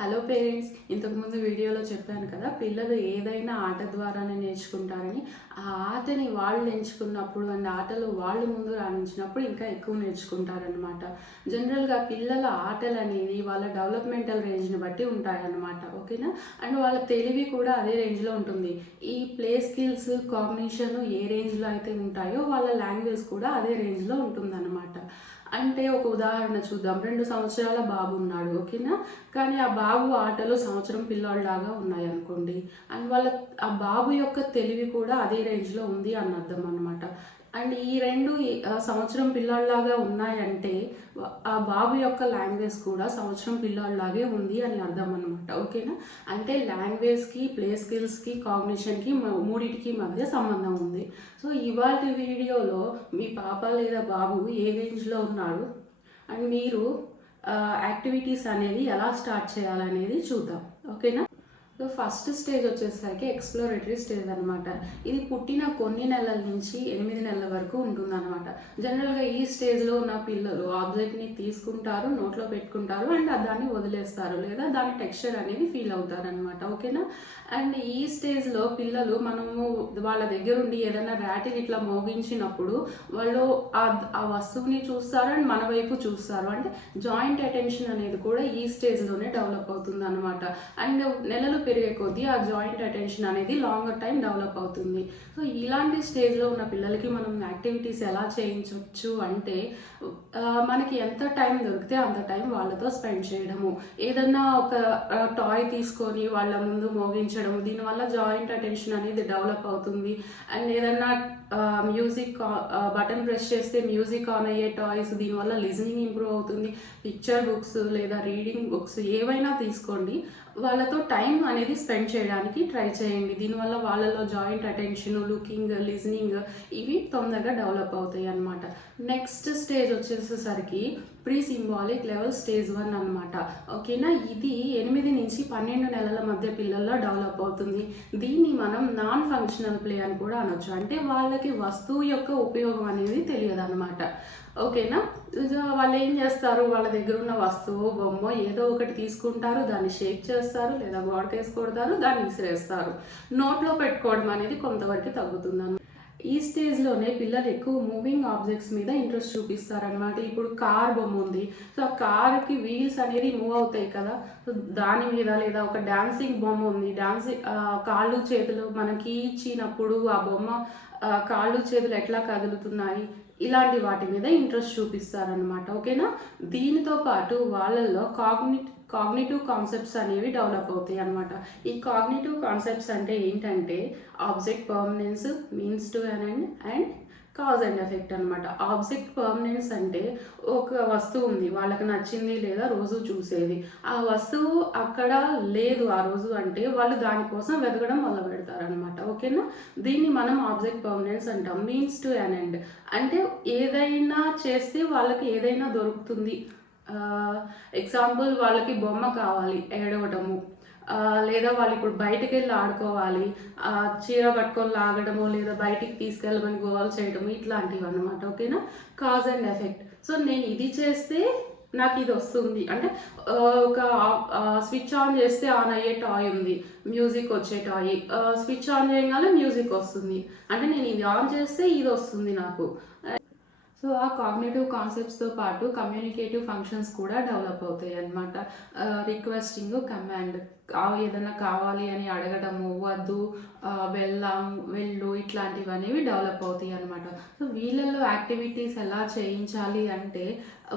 Hello parents, ఇంతకుముందు వీడియోలో చెప్పాను కదా, పిల్లలు ఏదైనా ఆట ద్వారానే నేర్చుకుంటారని. ఆ ఆటని వాళ్ళు ఎంచుకున్నప్పుడు అండ్ ఆటలు వాళ్ళు ముందు రాణించినప్పుడు ఇంకా ఎక్కువ నేర్చుకుంటారనమాట. జనరల్గా పిల్లల ఆటలు అనేవి వాళ్ళ డెవలప్మెంటల్ రేంజ్ని బట్టి ఉంటాయన్నమాట. ఓకేనా? అండ్ వాళ్ళ తెలివి కూడా అదే రేంజ్లో ఉంటుంది. ఈ ప్లే స్కిల్స్, కాగ్నిషన్ ఏ రేంజ్లో అయితే ఉంటాయో వాళ్ళ లాంగ్వేజ్ కూడా అదే రేంజ్లో ఉంటుందన్నమాట. అంటే ఒక ఉదాహరణ చూద్దాం. 2 సంవత్సరాల బాబు ఉన్నాడు. ఓకేనా? కానీ ఆ బాబు ఆటలు సంవత్సరం పిల్లాడిలాగా ఉన్నాయనుకోండి. అండ్ ఆ బాబు యొక్క తెలివి కూడా అదే రేంజ్లో ఉంది అని అర్థం అనమాట. అండ్ ఈ రెండు సంవత్సరం పిల్లాడిలాగా ఉన్నాయంటే ఆ బాబు యొక్క లాంగ్వేజ్ కూడా సంవత్సరం పిల్లాడిలాగే ఉంది అని అర్థం అనమాట. ఓకేనా? అంటే లాంగ్వేజ్కి, ప్లే స్కిల్స్కి, కాగ్నిషన్కి మూడింటికి మధ్య సంబంధం ఉంది. సో ఇవాళ వీడియోలో మీ పాప లేదా బాబు ఏ రేంజ్లో ఉన్నాడు అండ్ మీరు యాక్టివిటీస్ అనేవి ఎలా స్టార్ట్ చేయాలనేది చూద్దాం. ఓకేనా? సో ఫస్ట్ స్టేజ్ వచ్చేసరికి ఎక్స్ప్లోరేటరీ స్టేజ్ అనమాట. ఇది పుట్టిన కొన్ని నెలల నుంచి 8 నెలల వరకు ఉంటుందన్నమాట. జనరల్గా ఈ స్టేజ్లో ఉన్న పిల్లలు ఆబ్జెక్ట్ని తీసుకుంటారు, నోట్లో పెట్టుకుంటారు అండ్ దాన్ని వదిలేస్తారు, లేదా దాని టెక్స్చర్ అనేది ఫీల్ అవుతారు అనమాట. ఓకేనా? అండ్ ఈ స్టేజ్లో పిల్లలు మనము వాళ్ళ దగ్గర ఉండి ఏదైనా ర్యాటిల్ ఇట్లా మోగించినప్పుడు వాళ్ళు ఆ వస్తువుని చూస్తారు అండ్ మన వైపు చూస్తారు. అంటే జాయింట్ అటెన్షన్ అనేది కూడా ఈ స్టేజ్లోనే డెవలప్ అవుతుంది అనమాట. అండ్ నెలలు పెరిగే కొద్దీ ఆ జాయింట్ అటెన్షన్ అనేది లాంగర్ టైం డెవలప్ అవుతుంది. సో ఇలాంటి స్టేజ్లో ఉన్న పిల్లలకి మనం యాక్టివిటీస్ ఎలా చేయించవచ్చు అంటే, మనకి ఎంత టైం దొరికితే అంత టైం వాళ్ళతో స్పెండ్ చేయడము. ఏదన్నా ఒక టాయ్ తీసుకొని వాళ్ళ ముందు మోగించడము, దీనివల్ల జాయింట్ అటెన్షన్ అనేది డెవలప్ అవుతుంది. అండ్ ఏదన్నా మ్యూజిక్ బటన్ ప్రెస్ చేస్తే మ్యూజిక్ ఆన్ అయ్యే టాయ్స్, దీనివల్ల లిజనింగ్ ఇంప్రూవ్ అవుతుంది. పిక్చర్ బుక్స్ లేదా రీడింగ్ బుక్స్ ఏవైనా తీసుకోండి, వాళ్ళతో టైం అనేది స్పెండ్ చేయడానికి ట్రై చేయండి. దీనివల్ల వాళ్ళలో జాయింట్ అటెన్షన్, లుకింగ్, లిజనింగ్ ఇవి తొందరగా డెవలప్ అవుతాయి అన్నమాట. నెక్స్ట్ స్టేజ్ వచ్చేసేసరికి ప్రీ సింబాలిక్ లెవెల్ స్టేజ్ 1 అనమాట. ఓకేనా? ఇది 8 నుంచి 12 నెలల మధ్య పిల్లల్లో డెవలప్ అవుతుంది. దీన్ని మనం నాన్ ఫంక్షనల్ ప్లే అని కూడా అనొచ్చు. అంటే వాళ్ళకి వస్తువు యొక్క ఉపయోగం అనేది తెలియదు అనమాట. ఓకేనా? వాళ్ళు ఏం చేస్తారు, వాళ్ళ దగ్గర ఉన్న వస్తువు, బొమ్మ ఏదో ఒకటి తీసుకుంటారు, దాన్ని షేక్ చేస్తారు, లేదా గోడకేసి కొడతారు, దాన్ని విసిరేస్తారు. నోట్లో పెట్టుకోవడం అనేది కొంతవరకు తగ్గుతుంది. ఈ స్టేజ్లోనే పిల్లలు ఎక్కువ మూవింగ్ ఆబ్జెక్ట్స్ మీద ఇంట్రెస్ట్ చూపిస్తారనమాట. ఇప్పుడు కార్ బొమ్మ ఉంది, సో ఆ కార్కి వీల్స్ అనేది మూవ్ అవుతాయి కదా, సో దాని మీద, లేదా ఒక డాన్సింగ్ బొమ్మ ఉంది, కాళ్ళు చేతులు మనకి ఇచ్చినప్పుడు ఆ బొమ్మ కాళ్ళు చేతులు ఎట్లా కదులుతున్నాయి, ఇలాంటి వాటి మీద ఇంట్రెస్ట్ చూపిస్తారనమాట. ఓకేనా? దీనితో పాటు వాళ్ళల్లో కాగ్నిటివ్ కాన్సెప్ట్స్ అనేవి డెవలప్ అవుతాయి అనమాట. ఈ కాగ్నిటివ్ కాన్సెప్ట్స్ అంటే ఏంటంటే object permanence, means to an end and cause and effect అనమాట. ఆబ్జెక్ట్ పర్మనెన్స్ అంటే ఒక వస్తువు ఉంది, వాళ్ళకి నచ్చింది లేదా రోజు చూసేది, ఆ వస్తువు అక్కడ లేదు ఆ రోజు అంటే వాళ్ళు దానికోసం వెతకడం మొదలు పెడతారు అనమాట. ఓకేనా? దీన్ని మనం ఆబ్జెక్ట్ పర్మనెన్స్ అంటాం. మీన్స్ టు ఎన్ ఎండ్ అంటే ఏదైనా చేస్తే వాళ్ళకి ఏదైనా దొరుకుతుంది. ఎగ్జాంపుల్, వాళ్ళకి బొమ్మ కావాలి, ఏడవటము, లేదా వాళ్ళు ఇప్పుడు బయటకు వెళ్ళి ఆడుకోవాలి, చీర పట్టుకొని లాగడము, లేదా బయటికి తీసుకెళ్ళమని గోల్ చేయడము, ఇట్లాంటివి అనమాట. ఓకేనా? Cause and effect. సో నేను ఇది చేస్తే నాకు ఇది వస్తుంది అంటే, ఒక స్విచ్ ఆన్ చేస్తే ఆన్ అయ్యే టాయ్ ఉంది, మ్యూజిక్ వచ్చే టాయ్, స్విచ్ ఆన్ చేయగానే మ్యూజిక్ వస్తుంది అంటే నేను ఇది ఆన్ చేస్తే ఇది వస్తుంది నాకు. సో ఆ కాగ్నేటివ్ కాన్సెప్ట్స్తో పాటు కమ్యూనికేటివ్ ఫంక్షన్స్ కూడా డెవలప్ అవుతాయి అన్నమాట. రిక్వెస్టింగ్, కమాండ్, ఏదైనా కావాలి అని అడగడము, వద్దు, వెళ్ళు, ఇట్లాంటివి అనేవి డెవలప్ అవుతాయి అన్నమాట. సో వీళ్ళల్లో యాక్టివిటీస్ ఎలా చేయించాలి అంటే,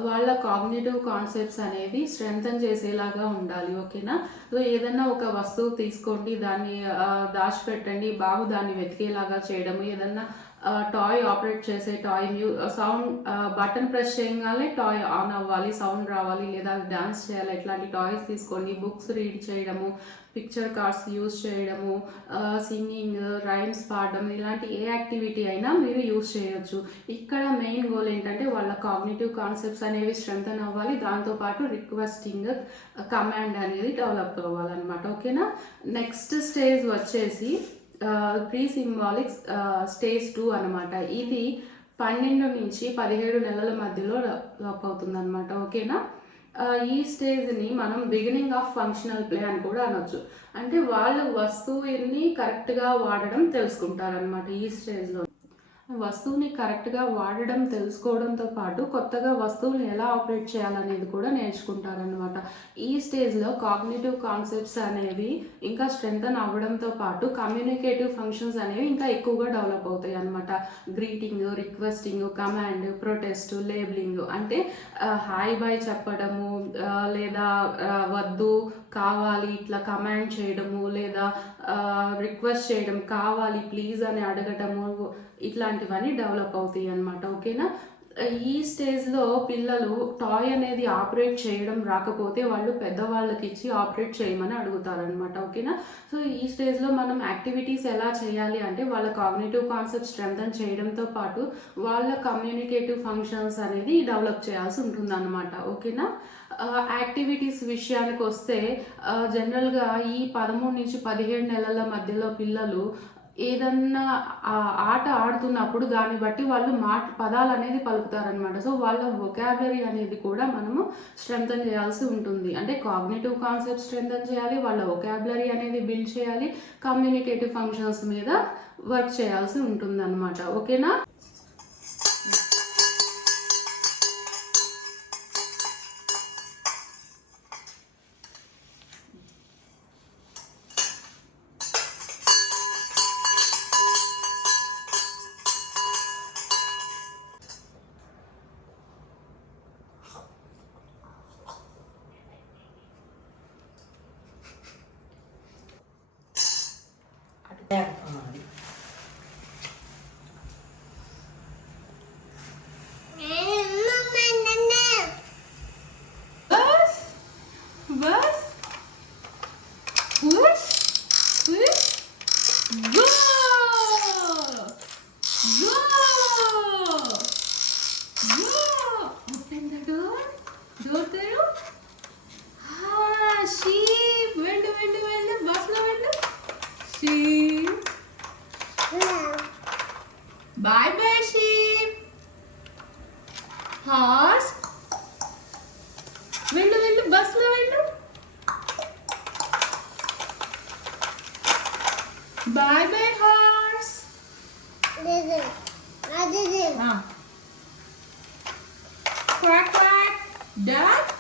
వాళ్ళ కాగ్నేటివ్ కాన్సెప్ట్స్ అనేవి స్ట్రెంథన్ చేసేలాగా ఉండాలి. ఓకేనా? సో ఏదైనా ఒక వస్తువు తీసుకోండి, దాన్ని దాచిపెట్టండి, బాబు దాన్ని వెతికేలాగా చేయడము, ఏదన్నా టాయ్ ఆపరేట్ చేసే టాయ్ సౌండ్ బటన్ ప్రెస్ చేయగానే టాయ్ ఆన్ అవ్వాలి, సౌండ్ రావాలి, లేదా డాన్స్ చేయాలి, ఇట్లాంటి టాయ్స్ తీసుకోండి. బుక్స్ రీడ్ చేయడము, పిక్చర్ కార్డ్స్ యూజ్ చేయడము, సింగింగ్, రైమ్స్ పాడడం, ఇలాంటి ఏ యాక్టివిటీ అయినా మీరు యూజ్ చేయొచ్చు. ఇక్కడ మెయిన్ గోల్ ఏంటంటే వాళ్ళ కాగ్నిటివ్ కాన్సెప్ట్స్ అనేవి స్ట్రెంథన్ అవ్వాలి, దాంతోపాటు రిక్వెస్టింగ్, కమాండ్ అనేది డెవలప్ అవ్వాలన్నమాట. ఓకేనా? నెక్స్ట్ స్టేజ్ వచ్చేసి ప్రీ సింబాలిక్ స్టేజ్ 2 అనమాట. ఇది 12 నుంచి 17 నెలల మధ్యలో డెవలప్ అవుతుంది అనమాట. ఓకేనా? ఈ స్టేజ్ని మనం బిగినింగ్ ఆఫ్ ఫంక్షనల్ ప్లే అని కూడా అనొచ్చు. అంటే వాళ్ళు వస్తువుని కరెక్ట్గా వాడడం తెలుసుకుంటారనమాట ఈ స్టేజ్లో. వస్తువుని కరెక్ట్గా వాడడం తెలుసుకోవడంతో పాటు కొత్తగా వస్తువుని ఎలా ఆపరేట్ చేయాలనేది కూడా నేర్చుకుంటారనమాట. ఈ స్టేజ్లో కాగ్నిటివ్ కాన్సెప్ట్స్ అనేవి ఇంకా స్ట్రెంథన్ అవ్వడంతో పాటు కమ్యూనికేటివ్ ఫంక్షన్స్ అనేవి ఇంకా ఎక్కువగా డెవలప్ అవుతాయి అనమాట. Greeting, requesting, command, protest, labelling అంటే హాయ్ బాయ్ చెప్పడము, లేదా వద్దు కావాలి ఇట్లా కమాండ్ చేయడము, లేదా రిక్వెస్ట్ చేయడం, కావాలి ప్లీజ్ అని అడగటము, ఇట్లాంటివన్నీ డెవలప్ అవుతాయి అన్నమాట. ఓకేనా. ఈ స్టేజ్లో పిల్లలు టాయ్ అనేది ఆపరేట్ చేయడం రాకపోతే వాళ్ళు పెద్దవాళ్ళకి ఇచ్చి ఆపరేట్ చేయమని అడుగుతారనమాట. ఓకేనా. సో ఈ స్టేజ్లో మనం యాక్టివిటీస్ ఎలా చేయాలి అంటే వాళ్ళ కాగ్నిటివ్ కాన్సెప్ట్ స్ట్రెంథన్ చేయడంతో పాటు వాళ్ళ కమ్యూనికేటివ్ ఫంక్షన్స్ అనేది డెవలప్ చేయాల్సి ఉంటుంది అనమాట. ఓకేనా. యాక్టివిటీస్ విషయానికి వస్తే జనరల్గా ఈ 13 నుంచి 17 నెలల మధ్యలో పిల్లలు ఏదన్నా ఆట ఆడుతున్నప్పుడు దాన్ని బట్టి వాళ్ళు పదాలు అనేది పలుకుతారనమాట. సో వాళ్ళ వొకాబులరీ అనేది కూడా మనము స్ట్రెంథన్ చేయాల్సి ఉంటుంది. అంటే కాగ్నిటివ్ కాన్సెప్ట్ స్ట్రెంథన్ చేయాలి, వాళ్ళ వొకాబులరీ అనేది బిల్డ్ చేయాలి, కమ్యూనికేటివ్ ఫంక్షన్స్ మీద వర్క్ చేయాల్సి ఉంటుంది అనమాట. ఓకేనా. Bye bye sheep. Horse. వెళ్ళు బస్ లో వెళ్ళు. Bye bye horse. Quack quack. Duck.